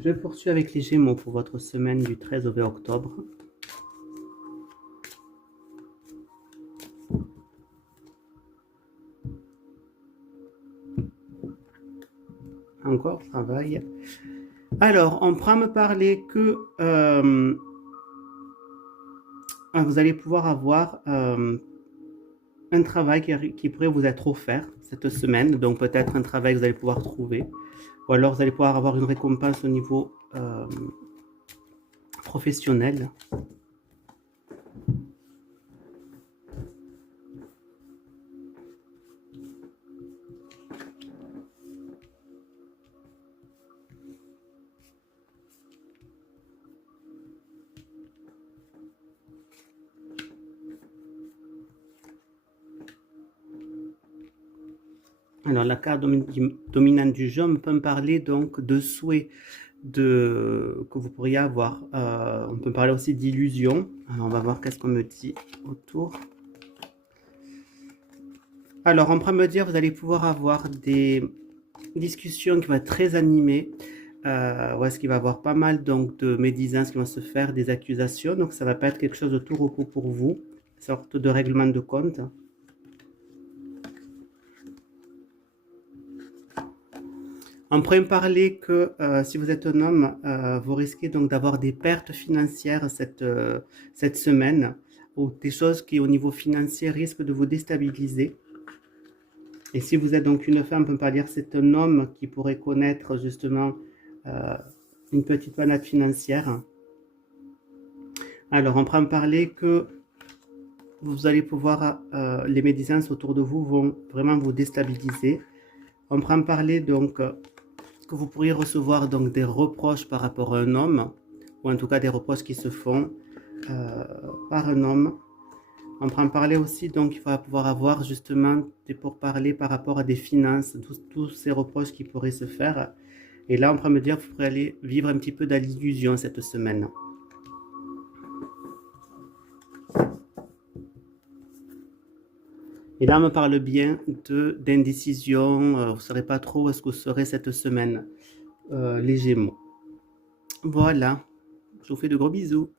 Je poursuis avec les Gémeaux pour votre semaine du 13 au 20 octobre. Encore travail. Alors, on pourra me parler que vous allez pouvoir avoir un travail qui pourrait vous être offert cette semaine. Donc, peut-être un travail que vous allez pouvoir trouver. Ou alors, vous allez pouvoir avoir une récompense au niveau professionnel. Alors, la carte dominante du jeu, on peut me parler donc de souhaits que vous pourriez avoir. On peut parler aussi d'illusions. Alors, on va voir qu'est-ce qu'on me dit autour. Alors, on pourrait me dire, vous allez pouvoir avoir des discussions qui vont être très animées. Où est-ce qu'il va y avoir pas mal donc, de médisances qui vont se faire, des accusations. Donc, ça va pas être quelque chose de tout repos pour vous. Une sorte de règlement de compte. On pourrait me parler que si vous êtes un homme, vous risquez donc d'avoir des pertes financières cette semaine, ou des choses qui au niveau financier risquent de vous déstabiliser. Et si vous êtes donc une femme, on peut me parler que c'est un homme qui pourrait connaître justement euh, une petite panade financière. Alors on pourrait me parler que vous allez pouvoir, les médisances autour de vous vont vraiment vous déstabiliser. On pourrait me parler donc que vous pourriez recevoir donc des reproches par rapport à un homme, ou en tout cas des reproches qui se font par un homme. On peut en parler aussi, donc il va pouvoir avoir justement des pourparlers par rapport à des finances, tous ces reproches qui pourraient se faire. Et là, on peut me dire que vous pourrez aller vivre un petit peu dans l'illusion cette semaine. Et là, on me parle bien d'indécision, vous ne saurez pas trop où est-ce que vous serez cette semaine, les Gémeaux. Voilà, je vous fais de gros bisous.